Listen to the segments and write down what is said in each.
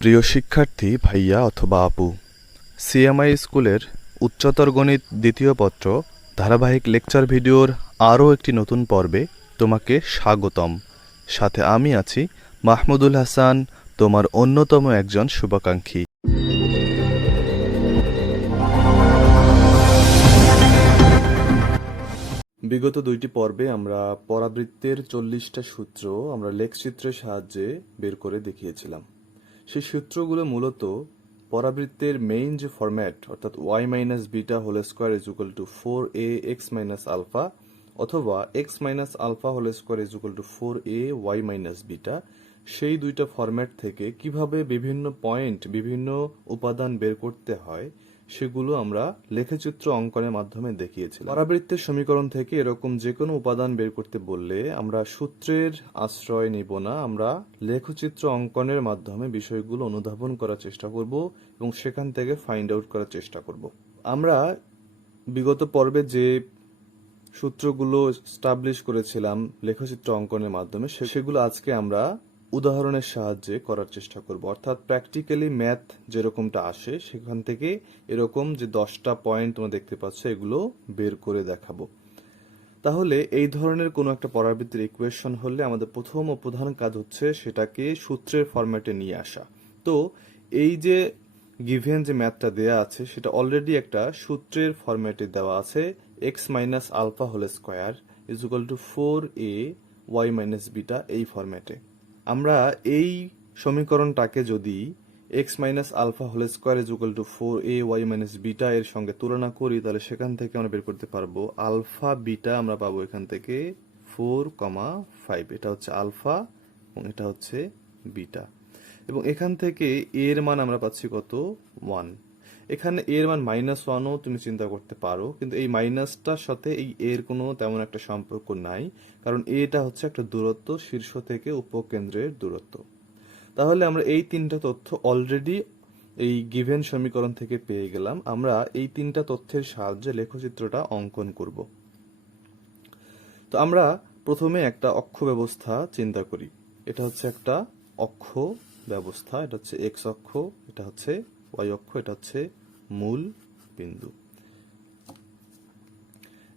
প্রিয় শিক্ষার্থী ভাইয়া অথবা আপু, সিএমআই স্কুলের উচ্চতর গণিত দ্বিতীয় পত্র ধারাবাহিক লেকচার ভিডিওর আরও একটি নতুন পর্বে তোমাকে স্বাগতম। সাথে আমি আছি মাহমুদুল হাসান, তোমার অন্যতম একজন শুভাকাঙ্ক্ষী। বিগত দুইটি পর্বে আমরা পরাবৃত্তের 40টা সূত্র আমরা লেখচিত্রের সাহায্যে বের করে দেখিয়েছিলাম। সেই সূত্রগুলো মূলত পরাবৃত্তের মেইন যে ফরম্যাট, অর্থাৎ y minus beta whole square is equal to 4ax minus alpha অথবা x minus alpha whole square is equal to 4ay minus beta, সেই দুইটা ফরম্যাট থেকে কিভাবে বিভিন্ন পয়েন্ট, বিভিন্ন উপাদান বের করতে হয় সেগুলো আমরা লেখচিত্র অঙ্কনের মাধ্যমে দেখিয়েছিলাম। পরাবৃত্তের সমীকরণ থেকে এরকম যে কোনো উপাদান বের করতে বললে আমরা সূত্রের আশ্রয় নিব না, আমরা লেখচিত্র অঙ্কনের মাধ্যমে বিষয়গুলো অনুধাবন করার চেষ্টা করব এবং সেখান থেকে ফাইন্ড আউট করার চেষ্টা করব। আমরা বিগত পর্বে যে সূত্রগুলো স্টাবলিশ করেছিলাম লেখচিত্র অঙ্কনের মাধ্যমে সেগুলো আজকে আমরা উদাহরণের সাহায্যে করার চেষ্টা করব। অর্থাৎ প্র্যাকটিক্যালি ম্যাথ যেরকমটা আসে সেখান থেকে এরকম যে 10টা পয়েন্ট তোমরা দেখতে পাচ্ছ এগুলো বের করে দেখাবো। তাহলে এই ধরনের কোনো একটা পরাবৃত্তির ইকুয়েশন হলে আমাদের প্রথম ও প্রধান কাজ হচ্ছে সেটাকে সূত্রের ফরম্যাটে নিয়ে আসা। তো এই যে গিভেন যে ম্যাথটা দেয়া আছে সেটা অলরেডি একটা সূত্রের ফরম্যাটে দেওয়া আছে, x minus alpha whole square is equal to 4ay minus beta, এই ফরম্যাটে। আমরা এই সমীকরণটাকে যদি x minus alpha whole square is equal to 4ay minus beta এর সঙ্গে তুলনা করি, তাহলে সেখান থেকে আমরা বের করতে পারবো আলফা বিটা আমরা পাবো এখান থেকে 4,5। এটা হচ্ছে আলফা এবং এটা হচ্ছে বিটা, এবং এখান থেকে এর মান আমরা পাচ্ছি কত, 1। এখানে এর মান -1ও তুমি চিন্তা করতে পারো, কিন্তু এই মাইনাসটার সাথে এই এর কোনো তেমন একটা সম্পর্ক নাই, কারণ এটা হচ্ছে একটা দূরত্ব, শীর্ষ থেকে উপকেন্দ্রের দূরত্ব। তাহলে আমরা এই তিনটা তথ্য অলরেডি এই গিভেন সমীকরণ থেকে পেয়ে গেলাম। আমরা এই তিনটা তথ্যের সাহায্যে লেখচিত্রটা অঙ্কন করব। তো আমরা প্রথমে একটা অক্ষ ব্যবস্থা চিন্তা করি। এটা হচ্ছে একটা অক্ষ ব্যবস্থা, এটা হচ্ছে এক্স অক্ষ, এটা হচ্ছে ওয়াই অক্ষ, এটা হচ্ছে মূল বিন্দু।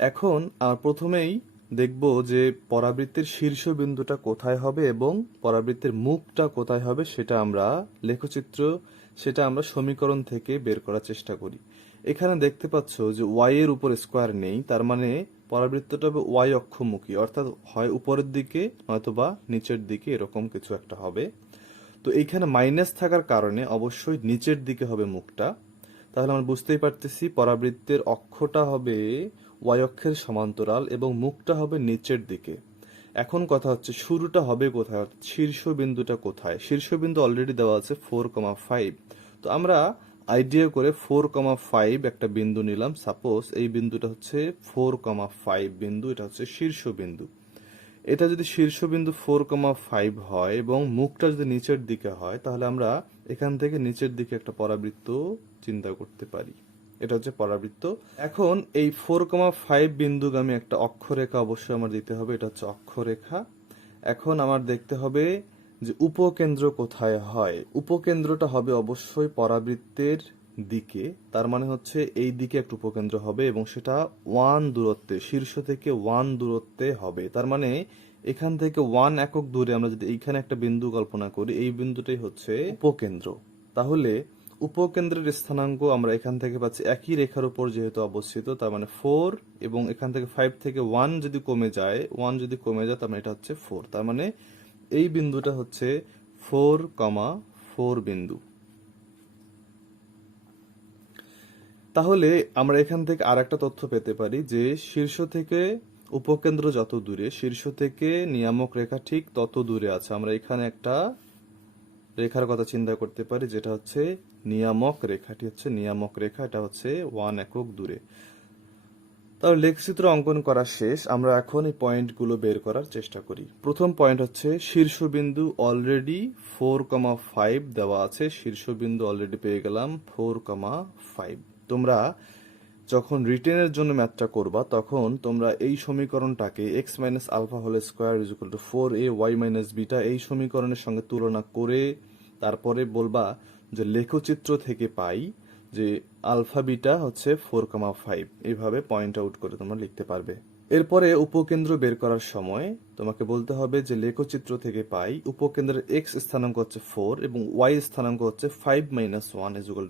এখন প্রথমেই দেখব যে পরাবৃত্তের শীর্ষ বিন্দুটা কোথায় হবে এবং পরাবৃত্তের মুখটা কোথায় হবে সেটা আমরা সেটা আমরা সমীকরণ থেকে বের করার চেষ্টা করি। এখানে দেখতে পাচ্ছ যে ওয়াই এর উপর স্কোয়ার নেই, তার মানে পরাবৃত্তটা হবে ওয়াই অক্ষমুখী, অর্থাৎ হয় উপরের দিকে নয়তোবা নিচের দিকে, এরকম কিছু একটা হবে। তো এইখানে মাইনাস থাকার কারণে অবশ্যই নিচের দিকে হবে মুখটা। তাহলে আমরা বুঝতেই পারতেছি পরাবৃত্তের অক্ষটা হবে ওয়াই অক্ষের সমান্তরাল এবং মুখটা হবে নিচের দিকে। এখন কথা হচ্ছে শুরুটা হবে কোথায়, শীর্ষবিন্দুটা কোথায়? শীর্ষবিন্দু অলরেডি দেওয়া আছে 4,5। তো আমরা আইডিয়া করে 4,5 একটা বিন্দু নিলাম। সাপোজ এই বিন্দুটা হচ্ছে 4,5 বিন্দু, এটা হচ্ছে শীর্ষবিন্দু। এটা যদি শীর্ষবিন্দু 4,5 হয় এবং মুখটা যদি নিচের দিকে হয়, তাহলে আমরা এখান থেকে নিচের দিকে একটা পরাবৃত্ত চিন্তা করতে পারি। এটা হচ্ছে পরাবৃত্ত। এখন এই 4,5 বিন্দুগামী একটা অক্ষরেখা অবশ্যই আমার দিতে হবে, এটা হচ্ছে অক্ষরেখা। এখন আমার দেখতে হবে যে উপকেন্দ্র কোথায় হয়। উপকেন্দ্রটা হবে অবশ্যই পরাবৃত্তের দিকে, তার মানে হচ্ছে এই দিকে একটা উপকেন্দ্র হবে এবং সেটা 1 দূরত্বে, শীর্ষ থেকে 1 দূরত্বে হবে। তার মানে এখান থেকে 1 একক দূরে আমরা যদি এইখানে একটা বিন্দু কল্পনা করি, এই বিন্দুটাই হচ্ছে উপকেন্দ্র। তাহলে উপকেন্দ্রের স্থানাঙ্ক আমরা এখান থেকে পাচ্ছি একই রেখার উপর যেহেতু অবস্থিত, তার মানে 4, এবং এখান থেকে 5 থেকে 1 যদি কমে যায়, তার মানে এটা হচ্ছে 4। তার মানে এই বিন্দুটা হচ্ছে 4,4 বিন্দু। তাহলে আমরা এখান থেকে আর একটা তথ্য পেতে পারি যে শীর্ষ থেকে উপকেন্দ্র যত দূরে, শীর্ষ থেকে নিয়ামক রেখা ঠিক তত দূরে আছে। আমরা এখানে একটা রেখার কথা চিন্তা করতে পারি যেটা হচ্ছে নিয়ামক রেখাটি হচ্ছে নিয়ামক রেখা, এটা হচ্ছে 1 একক দূরে। তাহলে লেখচিত্র অঙ্কন করা শেষ, আমরা এখন এই পয়েন্টগুলো বের করার চেষ্টা করি। প্রথম পয়েন্ট হচ্ছে শীর্ষবিন্দু অলরেডি 4,5 দেওয়া আছে, শীর্ষবিন্দু অলরেডি পেয়ে গেলাম 4,5। তোমরা যখন রিটেনের জন্য ম্যাথটা করবা তখন তোমরা এই সমীকরণটাকে x minus alpha whole square is equal to 4ay minus beta এই সমীকরণের সঙ্গে তুলনা করে তারপরে বলবা যে লেখচিত্র থেকে পাই যে আলফা বিটা হচ্ছে 4,5, এইভাবে পয়েন্ট আউট করে তোমরা লিখতে পারবে। এরপরে উপকেন্দ্র বের করার সময় তোমাকে বলতে হবে যে লেখচিত্র থেকে পাই উপকেন্দ্রের এক্স স্থানাঙ্ক হচ্ছে 4 এবং ওয়াই স্থানাঙ্ক হচ্ছে 5 - 1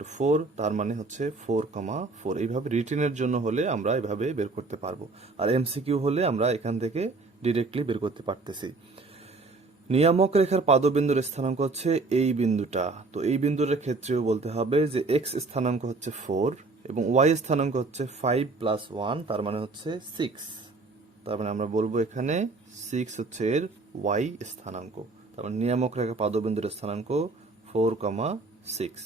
= 4, তার মানে হচ্ছে 4,4। এইভাবে রিটেনের জন্য হলে আমরা এভাবে বের করতে পারবো, আর এমসিকিউ হলে আমরা এখান থেকে ডিরেক্টলি বের করতে পারতেছি। নিয়ামক রেখার পাদবিন্দুর স্থানাঙ্ক হচ্ছে এই বিন্দুটা, তো এই বিন্দুর ক্ষেত্রেও বলতে হবে যে এক্স স্থানাঙ্ক হচ্ছে 4 এবং ওয়াই স্থানাঙ্ক হচ্ছে 5 + 1, তার মানে হচ্ছে 6। তার মানে আমরা বলবো এখানে 6 হচ্ছে এর ওয়াই স্থানাঙ্ক। তার মানে নিয়ামক রেখা পাদবিন্দুর স্থানাঙ্ক 4,6।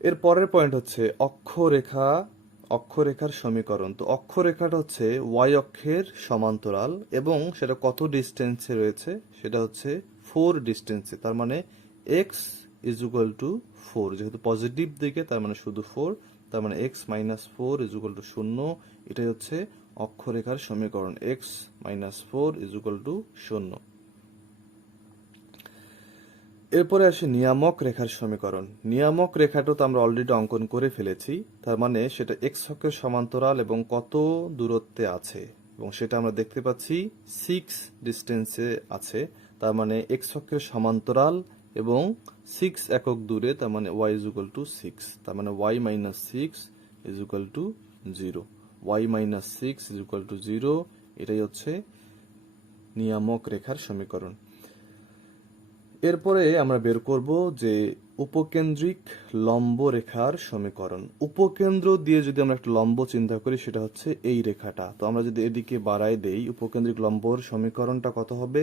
এর পরের পয়েন্ট হচ্ছে অক্ষরেখার সমীকরণ। তো অক্ষরেখাটা হচ্ছে ওয়াই অক্ষের সমান্তরাল এবং সেটা কত ডিস্টেন্সে রয়েছে, সেটা হচ্ছে 4 ডিস্টেন্সে। তার মানে এক্স ইজ ইকুয়াল টু 4, যেহেতু পজিটিভ দিকে তার মানে শুধু 4, তার মানে এক্স - 4 ইজ ইকুয়াল টু 0। এটাই হচ্ছে অক্ষরেখার সমীকরণ, এক্স - 4 ইজ ইকুয়াল টু 0। এরপরে আসে নিয়ামক রেখার সমীকরণ। নিয়ামক রেখাটা তো আমরা অলরেডি অঙ্কন করে ফেলেছি, তার মানে সেটা এক্স অক্ষের সমান্তরাল এবং কত দূরত্বে আছে, এবং সেটা আমরা দেখতে পাচ্ছি 6 ডিস্টেন্সে আছে। তার মানে এক্স অক্ষের সমান্তরাল এবং 6 একক দূরে, তার মানে ওয়াই ইজ ইকুয়াল টু 6। তার মানে y - 6 is equal to 0। Y - 6 is equal to 0, এটাই হচ্ছে নিয়ামক রেখার সমীকরণ। এরপরে আমরা বের করব যে উপকেন্দ্রিক লম্ব রেখার সমীকরণ। উপকেন্দ্র দিয়ে যদি আমরা একটা লম্ব চিন্তা করি, সেটা হচ্ছে এই রেখাটা। তো আমরা যদি এদিকে বাড়াই দেই, উপকেন্দ্রিক লম্বর সমীকরণটা কত হবে?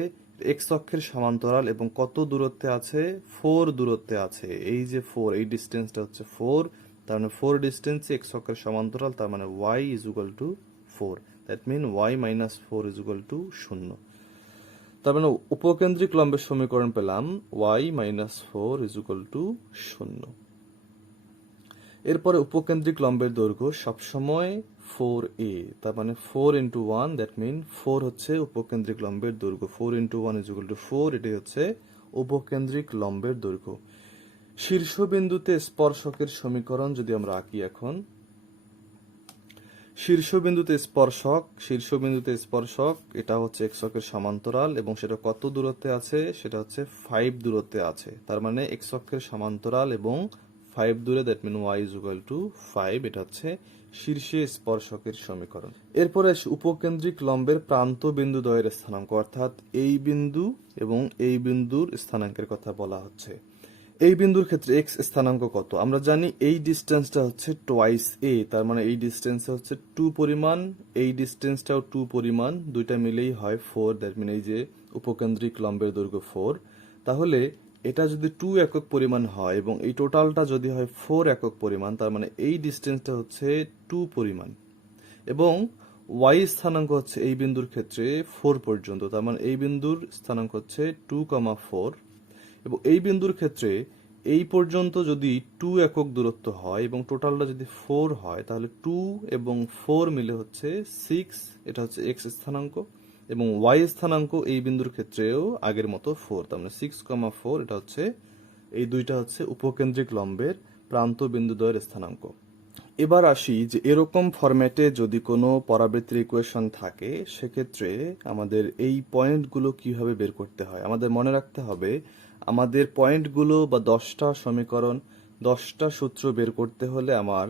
এক্স অক্ষের সমান্তরাল এবং কত দূরত্বে আছে? 4 দূরত্বে আছে। এই যে 4, এই ডিস্টেন্সটা হচ্ছে 4, তার মানে 4 ডিস্টেন্সে এক্স অক্ষের সমান্তরাল, তার মানে y is equal to 4। That mean y - 4 is equal to 0। তার মানে উপকেন্দ্রিক লম্বের সমীকরণ পেলাম y - 4 ইজ ইকুয়াল টু 0। এরপরে উপকেন্দ্রিক লম্বের দৈর্ঘ্য সবসময় 4a, তার মানে 4 × 1, দ্যাট মিন 4 হচ্ছে উপকেন্দ্রিক লম্বের দৈর্ঘ্য। 4 × 1 ইজ ইকুয়াল টু 4, এটাই হচ্ছে উপকেন্দ্রিক লম্বের দৈর্ঘ্য। শীর্ষবিন্দুতে স্পর্শকের সমীকরণ যদি আমরা আঁকি এখন, শীর্ষবিন্দুতে স্পর্শক এটা হচ্ছে এক্স অক্ষের সমান্তরাল এবং সেটা কত দূরত্বে আছে? সেটা হচ্ছে 5 দূরত্বে আছে। তার মানে এক্স অক্ষের সমান্তরাল এবং 5 দূরে, that mean y is equal to 5। এটা হচ্ছে শীর্ষে স্পর্শকের সমীকরণ। এরপরে উপকেন্দ্রিক লম্বের প্রান্ত বিন্দু দ্বয়ের স্থানাঙ্ক, অর্থাৎ এই বিন্দু এবং এই বিন্দুর স্থানাঙ্কের কথা বলা হচ্ছে। এই বিন্দুর ক্ষেত্রে এক্স স্থানাঙ্ক কত? আমরা জানি এই ডিস্টেন্সটা হচ্ছে টোয়াইস এ, তার মানে এই ডিস্টেন্স হচ্ছে 2 পরিমাণ, এই ডিস্টেন্সটাও 2 পরিমাণ, দুইটা মিলেই হয় 4। দ্যাট মিন এই যে উপকেন্দ্রিক লম্বের দৈর্ঘ্য 4। তাহলে এটা যদি 2 একক পরিমাণ হয় এবং এই টোটালটা যদি হয় 4 একক পরিমাণ, তার মানে এই ডিস্টেন্সটা হচ্ছে 2 পরিমাণ এবং ওয়াই স্থানাঙ্ক হচ্ছে এই বিন্দুর ক্ষেত্রে 4 পর্যন্ত, তার মানে এই বিন্দুর স্থানাঙ্ক হচ্ছে 2,4 এবং এই বিন্দুর ক্ষেত্রে এই পর্যন্ত যদি 2 একক দূরত্ব হয় এবং টোটালটা যদি 4 হয়, তাহলে 2 এবং 4 মিলে হচ্ছে 6। এটা হচ্ছে এক্স স্থানাঙ্ক এবং ওয়াই স্থানাঙ্ক এই বিন্দুর ক্ষেত্রেও আগের মতো 4, তার মানে 6,4। এটা হচ্ছে এই দুইটা হচ্ছে উপকেন্দ্রিক লম্বের প্রান্ত বিন্দুদ্বয়ের স্থানাঙ্ক। এবার আসি যে এরকম ফরম্যাটে যদি কোনো পরাবৃত্তির ইকুয়েশন থাকে, সেক্ষেত্রে আমাদের এই পয়েন্টগুলো কিভাবে বের করতে হয়। আমাদের মনে রাখতে হবে আমাদের পয়েন্টগুলো বা 10টা সমীকরণ, 10টা সূত্র বের করতে হলে আমার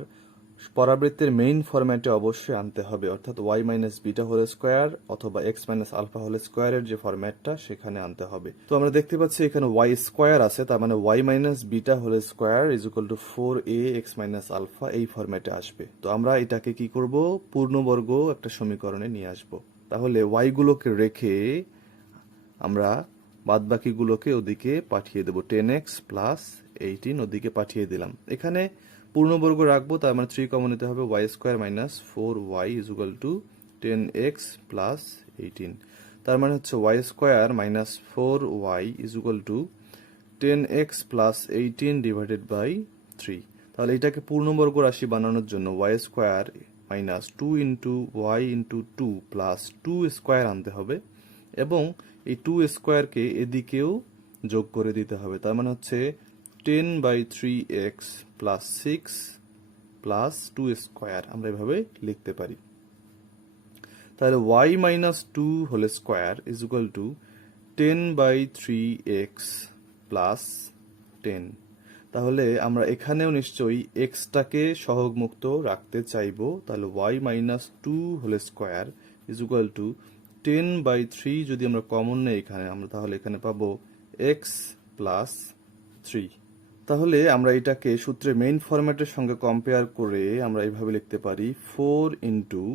পরাবৃত্তির মেইন ফরম্যাটে অবশ্যই আনতে হবে, অর্থাৎ y - বিটা হোল স্কোয়ার অথবা x - আলফা হোল স্কোয়ারের যে ফরম্যাটটা সেখানে আনতে হবে। তো আমরা দেখতে পাচ্ছি এখানে y স্কোয়ার আছে, তার মানে y - beta whole square is equal to 4a x - alpha, এই ফরম্যাটে আসবে। তো আমরা এটাকে কি করব? পূর্ণবর্গ একটা সমীকরণে নিয়ে আসব। তাহলে y গুলোকে রেখে আমরা বাদবাকিগুলোকে ওদিকে পাঠিয়ে দেবো, 10x + 18 ওদিকে পাঠিয়ে দিলাম। এখানে পূর্ণবর্গ রাখবো, তার মানে 3 কমন নিতে হবে, y square - 4y is equal to 10x + 18। তার মানে হচ্ছে y square - 4y is equal to 10x + 18 divided by 3। তাহলে এটাকে পূর্ণবর্গ রাশি বানানোর জন্য y স্কোয়ার - 2 × y × 2 + 2 স্কোয়ার আনতে হবে এবং এই 2 স্কোয়ারকে এদিকেও যোগ করে দিতে হবে। তার মানে হচ্ছে 10/3x প্লাস 6 প্লাস 2 স্কোয়ার, আমরা এভাবে লিখতে পারি। তাহলে y minus 2 whole square is equal to 10/3x plus 10। তাহলে আমরা এখানেও নিশ্চয়ই এক্সটাকে সহগমুক্ত রাখতে চাইবো। তাহলে y minus 2 whole square is equal to 10/3 যদি আমরা কমন নেই এখানে, আমরা তাহলে এখানে পাবো x প্লাস 3। তাহলে আমরা এটাকে সূত্রের মেইন ফরম্যাটের সঙ্গে কম্পেয়ার করে আমরা এইভাবে লিখতে পারি 4 ইন্টু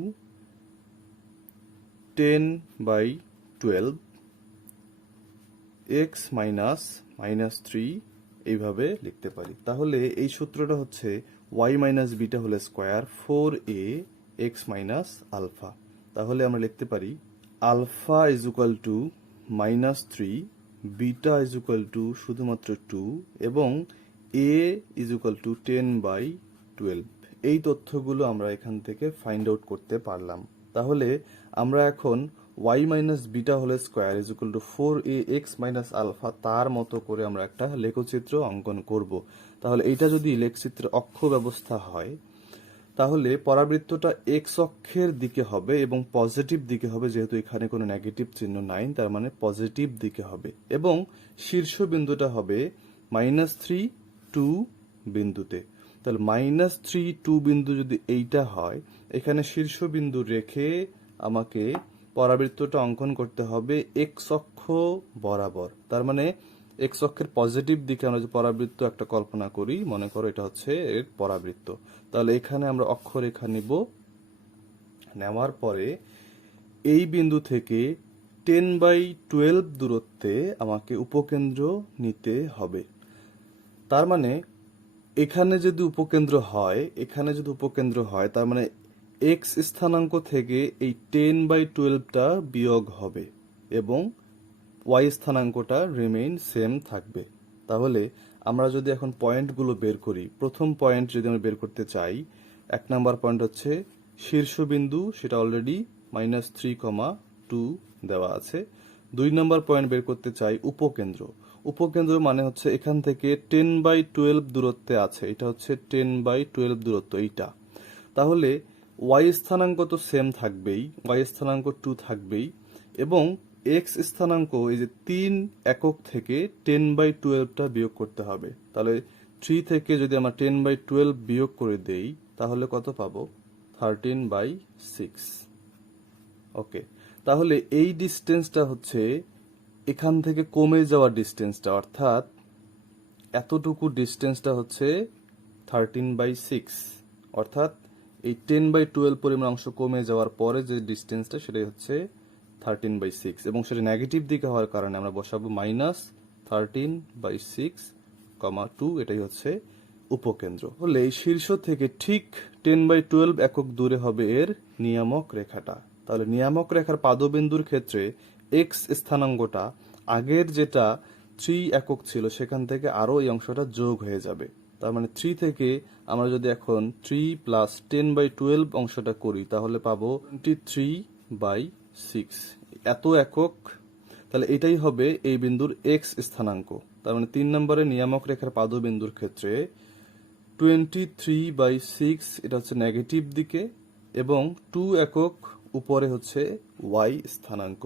10/12 x মাইনাস -3 এইভাবে লিখতে পারি। তাহলে এই সূত্রটা হচ্ছে y minus beta whole square 4a x minus alpha. তাহলে আমরা লিখতে পারি alpha is equal to -3, beta is equal to শুধুমাত্র 2 এবং a ইজ ইকুয়াল টু 10/12। এই তথ্যগুলো আমরা এখান থেকে ফাইন্ড আউট করতে পারলাম। তাহলে আমরা এখন y minus beta whole square is equal to 4ax minus alpha তার মতো করে আমরা একটা লেখচিত্র অঙ্কন করব। তাহলে এইটা যদি লেখচিত্রের অক্ষ ব্যবস্থা হয় তাহলে পরাবৃত্তটা এক্স অক্ষের দিকে হবে এবং পজিটিভ দিকে হবে, যেহেতু এখানে কোনো নেগেটিভ চিহ্ন নাই তার মানে পজিটিভ দিকে হবে, এবং শীর্ষবিন্দুটা হবে -3 2 বিন্দুতে। তাহলে -3 2 বিন্দু যদি এইটা হয়, এখানে শীর্ষবিন্দু রেখে আমাকে পরাবৃত্তটা অঙ্কন করতে হবে এক্স অক্ষ বরাবর। তার মানে এক্স অক্ষের পজিটিভ দিকে আমরা যে পরাবৃত্ত একটা কল্পনা করি, মনে করো এটা হচ্ছে এর পরাবৃত্ত। তাহলে এখানে আমরা অক্ষরেখা নিব, নেওয়ার পরে এই বিন্দু থেকে 10/12 দূরত্বে আমাকে উপকেন্দ্র নিতে হবে। তার মানে এখানে যদি উপকেন্দ্র হয় তার মানে এক্স স্থানাঙ্ক থেকে এই 10/12টা বিয়োগ হবে এবং ওয়াই স্থানাঙ্কটা রিমেইন সেম থাকবে। তাহলে আমরা যদি এখন পয়েন্টগুলো বের করি, প্রথম পয়েন্ট যদি আমরা বের করতে চাই, 1 নাম্বার পয়েন্ট হচ্ছে শীর্ষবিন্দু, সেটা অলরেডি -3,2 দেওয়া আছে। 2 নাম্বার পয়েন্ট বের করতে চাই উপকেন্দ্র। উপকেন্দ্র মানে হচ্ছে এখান থেকে 10/12 দূরত্বে আছে, এটা হচ্ছে 10/12 দূরত্ব এইটা। তাহলে ওয়াই স্থানাঙ্ক তো সেম থাকবেই, ওয়াই স্থানাঙ্ক 2 থাকবেই, এবং এক্স স্থানাঙ্ক এই যে 3 একক থেকে 10/12টা বিয়োগ করতে হবে। তাহলে 3 থেকে যদি আমরা 10/12 বিয়োগ করে দেই তাহলে কত পাবো? 13/6। ওকে, তাহলে এই ডিস্টেন্সটা হচ্ছে এখান থেকে কমে যাওয়ার ডিস্টেন্সটা, অর্থাৎ এতটুকু ডিস্টেন্সটা হচ্ছে 13/6, অর্থাৎ এই 10/12 পরিমাণ অংশ কমে যাওয়ার পরে যে ডিস্টেন্সটা সেটাই হচ্ছে 13/6, এবং সেটা নেগেটিভ দিকে হওয়ার কারণে আমরা বসাবো -13/6, 2, এটাই হচ্ছে উপকেন্দ্র। হলে এই শীর্ষ থেকে ঠিক 10/12 একক দূরে হবে এর নিয়ামক রেখাটা। তাহলে নিয়ামক রেখার পাদবিন্দুর ক্ষেত্রে এক্স স্থানাঙ্কটা আগের যেটা 3 একক ছিল সেখান থেকে আরো এই অংশটা যোগ হয়ে যাবে। তার মানে 3 থেকে আমরা যদি এখন 3 প্লাস 10/12 অংশটা করি তাহলে পাবো 23/6, এত একক। তাহলে এটাই হবে এই বিন্দুর এক্স স্থানাঙ্ক। তার মানে 3 নম্বরে নিয়ামক রেখার পাদবিন্দুর ক্ষেত্রে 23/6 এটা হচ্ছে নেগেটিভ দিকে, এবং 2 একক উপরে হচ্ছে ওয়াই স্থানাঙ্ক।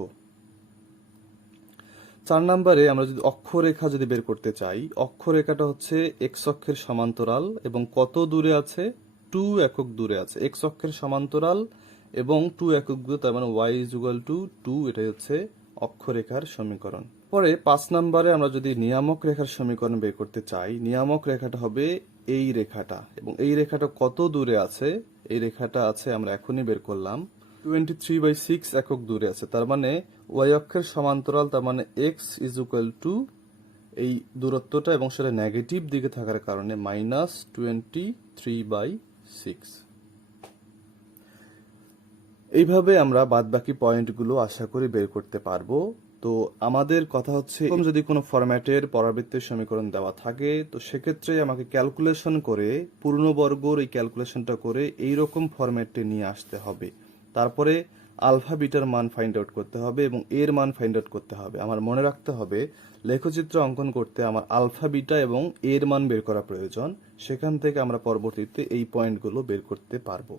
4 নম্বরে আমরা যদি অক্ষরেখা যদি বের করতে চাই, অক্ষরেখাটা হচ্ছে এক্স অক্ষের সমান্তরাল এবং কত দূরে আছে? 2 একক দূরে আছে। এক্স অক্ষের সমান্তরাল এবং 2 একক দূরে, তার মানে y = 2, এটাই হচ্ছে অক্ষরেখার সমীকরণ। পরে 5 নম্বরে আমরা যদি নিয়ামক রেখার সমীকরণ বের করতে চাই, নিয়ামক রেখাটা হবে এই রেখাটা, এবং এই রেখাটা কত দূরে আছে? এই রেখাটা আছে, আমরা এখনই বের করলাম, 23/6 একক দূরে আছে। তার মানে ওয়াই অক্ষের সমান্তরাল, তার মানে x = এই দূরত্বটা, এবং সেটা নেগেটিভ দিকে থাকার কারণে -23/6। এইভাবে আমরা বাদবাকি পয়েন্টগুলো আশা করি বের করতে পারবো। তো আমাদের কথা হচ্ছে, যদি কোনো ফরম্যাটের পরাবৃত্তের সমীকরণ দেওয়া থাকে তো সেক্ষেত্রে আমাকে ক্যালকুলেশন করে পূর্ণবর্গর এই ক্যালকুলেশনটা করে এইরকম ফরম্যাটে নিয়ে আসতে হবে। তারপরে আলফা বিটার মান ফাইন্ড আউট করতে হবে এবং এর মান ফাইন্ড আউট করতে হবে। আমার মনে রাখতে হবে লেখচিত্র অঙ্কন করতে আমার আলফা বিটা এবং এর মান বের করা প্রয়োজন। সেখান থেকে আমরা পরবর্তীতে এই পয়েন্টগুলো বের করতে পারবো।